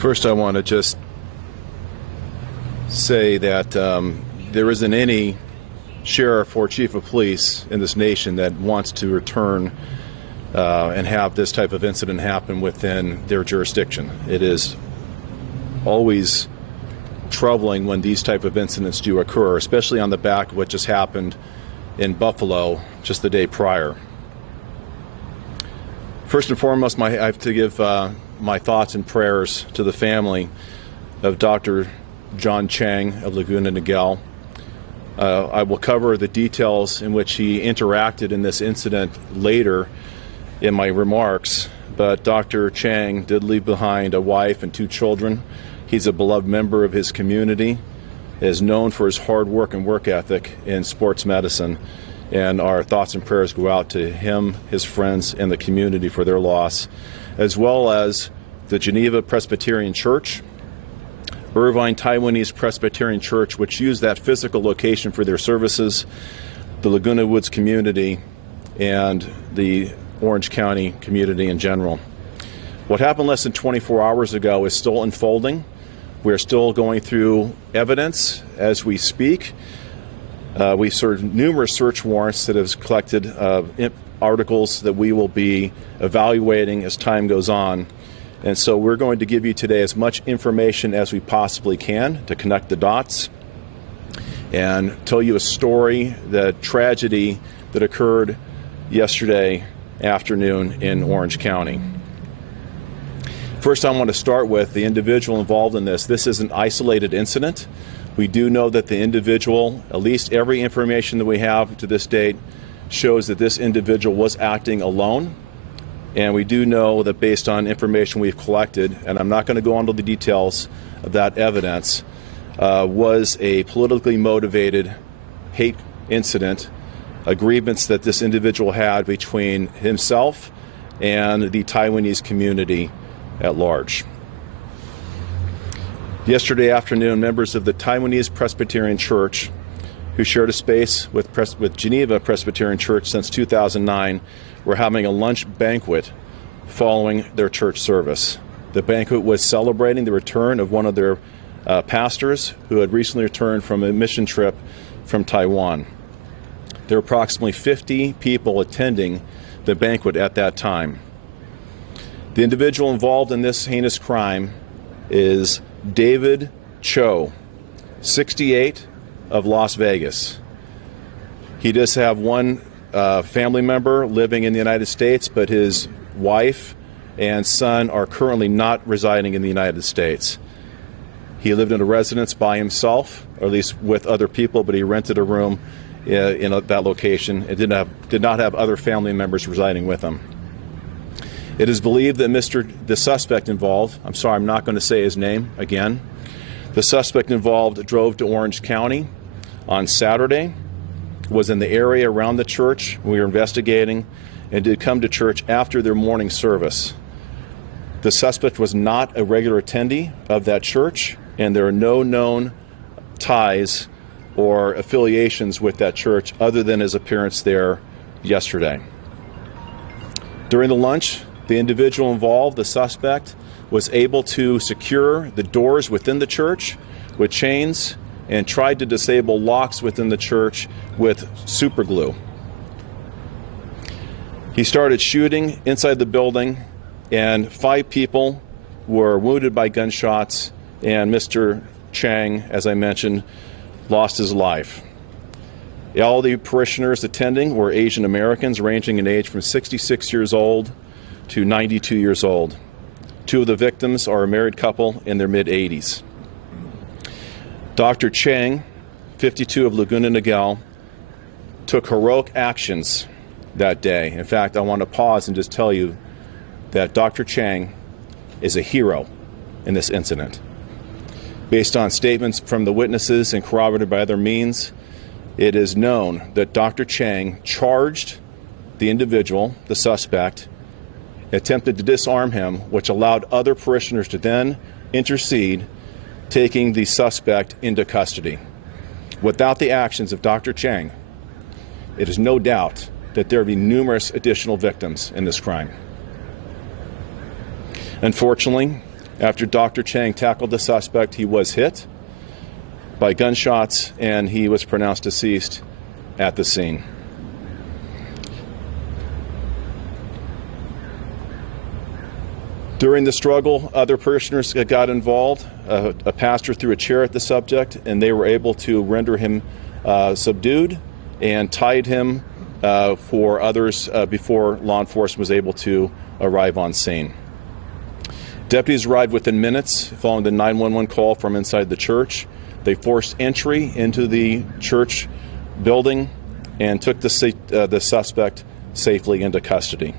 First, I want to just say that there isn't any sheriff or chief of police in this nation that wants to return and have this type of incident happen within their jurisdiction. It is always troubling when these type of incidents do occur, especially on the back of what just happened in Buffalo just the day prior. First and foremost, I have to give my thoughts and prayers to the family of Dr. John Cheng of Laguna Niguel. I will cover the details in which he interacted in this incident later in my remarks, but Dr. Cheng did leave behind a wife and 2 children. He's a beloved member of his community, is known for his hard work and work ethic in sports medicine, and our thoughts and prayers go out to him, his friends, and the community for their loss, as well as the Geneva Presbyterian Church, Irvine Taiwanese Presbyterian Church, which used that physical location for their services, the Laguna Woods community, and the Orange County community in general. What happened less than 24 hours ago is still unfolding. We're still going through evidence as we speak. We served numerous search warrants that have collected articles that we will be evaluating as time goes on. And so we're going to give you today as much information as we possibly can to connect the dots and tell you a story, the tragedy that occurred yesterday afternoon in Orange County. First, I want to start with the individual involved in this. This is an isolated incident. We do know that the individual, at least every information that we have to this date, shows that this individual was acting alone. And we do know that based on information we've collected, and I'm not going to go into the details of that evidence, was a politically motivated hate incident, a grievance that this individual had between himself and the Taiwanese community at large. Yesterday afternoon, members of the Taiwanese Presbyterian Church, who shared a space with Geneva Presbyterian Church since 2009, were having a lunch banquet following their church service. The banquet was celebrating the return of one of their pastors who had recently returned from a mission trip from Taiwan. There were approximately 50 people attending the banquet at that time. The individual involved in this heinous crime is David Cho, 68, of Las Vegas. He does have one family member living in the United States, but his wife and son are currently not residing in the United States. He lived in a residence by himself, or at least with other people, but he rented a room in that location and did not have other family members residing with him. It is believed that the suspect involved, I'm sorry, I'm not going to say his name again. The suspect involved drove to Orange County on Saturday, was in the area around the church we were investigating, and did come to church after their morning service. The suspect was not a regular attendee of that church, and there are no known ties or affiliations with that church other than his appearance there yesterday. During the lunch, the individual involved, the suspect, was able to secure the doors within the church with chains and tried to disable locks within the church with super glue. He started shooting inside the building, and 5 people were wounded by gunshots, and Mr. Cheng, as I mentioned, lost his life. All the parishioners attending were Asian Americans ranging in age from 66 years old to 92 years old. 2 of the victims are a married couple in their mid-80s. Dr. Cheng, 52, of Laguna Niguel, took heroic actions that day. In fact, I want to pause and just tell you that Dr. Cheng is a hero in this incident. Based on statements from the witnesses and corroborated by other means, it is known that Dr. Cheng charged the individual, the suspect, attempted to disarm him, which allowed other parishioners to then intercede, taking the suspect into custody. Without the actions of Dr. Cheng, it is no doubt that there will be numerous additional victims in this crime. Unfortunately, After Dr. Cheng tackled the suspect, he was hit by gunshots and he was pronounced deceased at the scene. During the struggle, other parishioners got involved. A pastor threw a chair at the subject, and they were able to render him subdued and tied him for others before law enforcement was able to arrive on scene. Deputies arrived within minutes following the 911 call from inside the church. They forced entry into the church building and took the suspect safely into custody.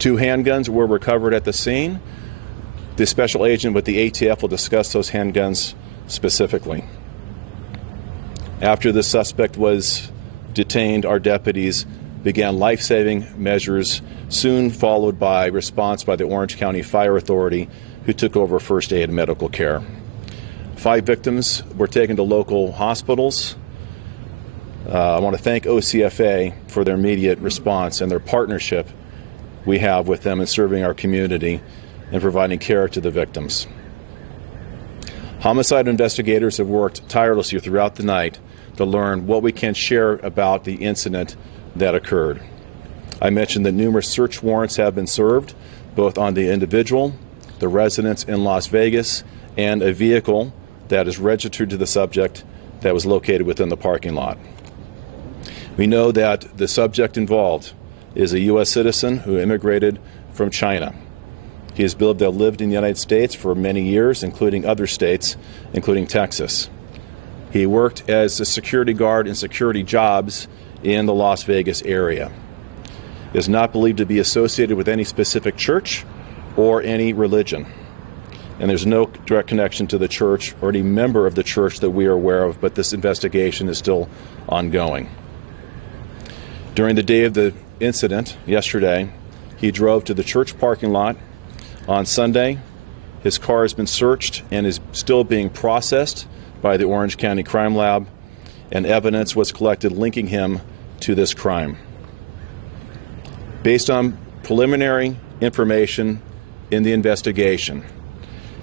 2 handguns were recovered at the scene. The special agent with the ATF will discuss those handguns specifically. After the suspect was detained, our deputies began life-saving measures, soon followed by response by the Orange County Fire Authority, who took over first aid and medical care. 5 victims were taken to local hospitals. I want to thank OCFA for their immediate response and their partnership we have with them in serving our community and providing care to the victims. Homicide investigators have worked tirelessly throughout the night to learn what we can share about the incident that occurred. I mentioned that numerous search warrants have been served, both on the individual, the residence in Las Vegas, and a vehicle that is registered to the subject that was located within the parking lot. We know that the subject involved is a U.S. citizen who immigrated from China. He has lived in the United States for many years, including other states, including Texas. He worked as a security guard in security jobs in the Las Vegas area. He is not believed to be associated with any specific church or any religion. And there's no direct connection to the church or any member of the church that we are aware of, but this investigation is still ongoing. During the day of the incident yesterday, he drove to the church parking lot. On Sunday, his car has been searched and is still being processed by the Orange County Crime Lab, and evidence was collected linking him to this crime. Based on preliminary information in the investigation,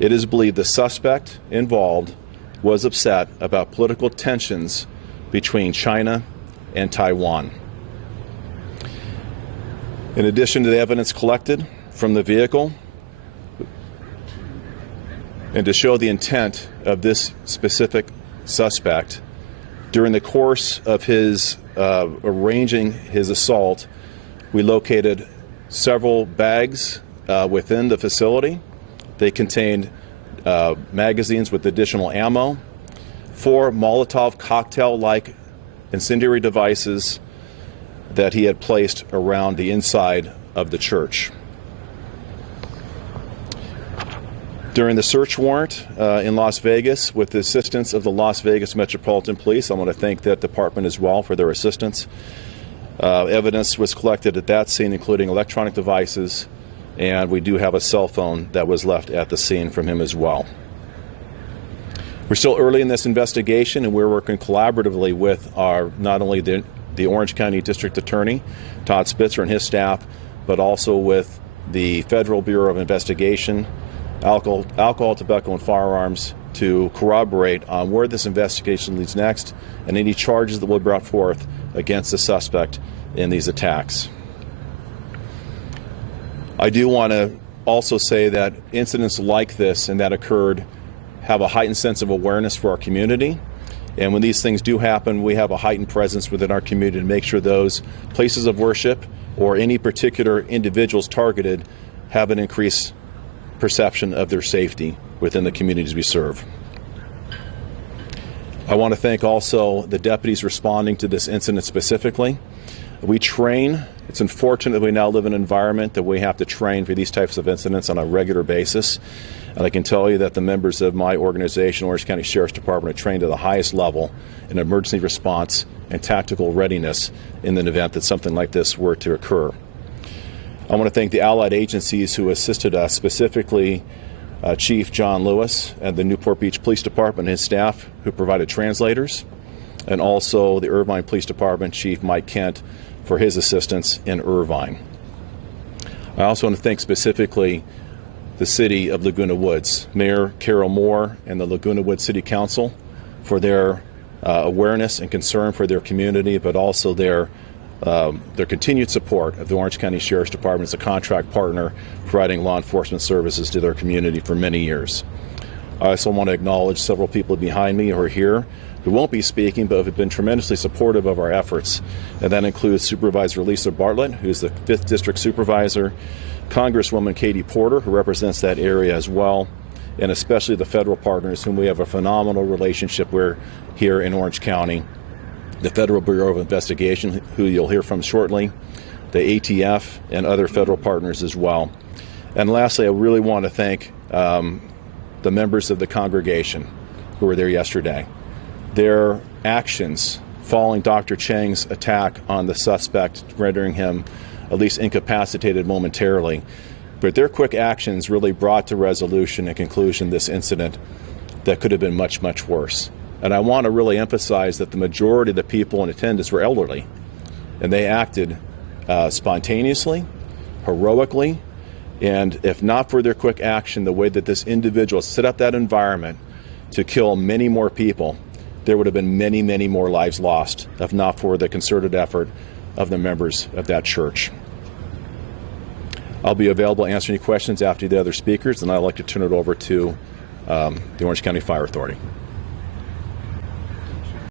it is believed the suspect involved was upset about political tensions between China and Taiwan. In addition to the evidence collected from the vehicle, and to show the intent of this specific suspect, during the course of his arranging his assault, we located several bags within the facility. They contained magazines with additional ammo, 4 Molotov cocktail-like incendiary devices that he had placed around the inside of the church. During the search warrant in Las Vegas, with the assistance of the Las Vegas Metropolitan Police, I want to thank that department as well for their assistance. Evidence was collected at that scene, including electronic devices, and we do have a cell phone that was left at the scene from him as well. We're still early in this investigation, and we're working collaboratively with not only the Orange County District Attorney, Todd Spitzer, and his staff, but also with the Federal Bureau of Investigation, Alcohol, Tobacco, and Firearms to corroborate on where this investigation leads next and any charges that will be brought forth against the suspect in these attacks. I do want to also say that incidents like this and that occurred have a heightened sense of awareness for our community. And when these things do happen, we have a heightened presence within our community to make sure those places of worship or any particular individuals targeted have an increased perception of their safety within the communities we serve. I want to thank also the deputies responding to this incident specifically. We train. It's unfortunate that we now live in an environment that we have to train for these types of incidents on a regular basis. And I can tell you that the members of my organization, Orange County Sheriff's Department, are trained to the highest level in emergency response and tactical readiness in the event that something like this were to occur. I want to thank the allied agencies who assisted us, specifically Chief John Lewis and the Newport Beach Police Department and his staff who provided translators, and also the Irvine Police Department Chief Mike Kent for his assistance in Irvine. I also want to thank specifically the City of Laguna Woods, Mayor Carol Moore and the Laguna Woods City Council for their awareness and concern for their community, but also their continued support of the Orange County Sheriff's Department as a contract partner providing law enforcement services to their community for many years. I also want to acknowledge several people behind me who are here who won't be speaking but have been tremendously supportive of our efforts. And that includes Supervisor Lisa Bartlett, who's the 5th District Supervisor, Congresswoman Katie Porter, who represents that area as well, and especially the federal partners whom we have a phenomenal relationship with here in Orange County. The Federal Bureau of Investigation, who you'll hear from shortly, the ATF, and other federal partners as well. And lastly, I really want to thank the members of the congregation who were there yesterday. Their actions following Dr. Cheng's attack on the suspect, rendering him at least incapacitated momentarily, but their quick actions really brought to resolution and conclusion this incident that could have been much, much worse. And I want to really emphasize that the majority of the people in attendance were elderly, and they acted spontaneously, heroically, and if not for their quick action, the way that this individual set up that environment to kill many more people, there would have been many, many more lives lost, if not for the concerted effort of the members of that church. I'll be available to answer any questions after the other speakers, and I'd like to turn it over to the Orange County Fire Authority.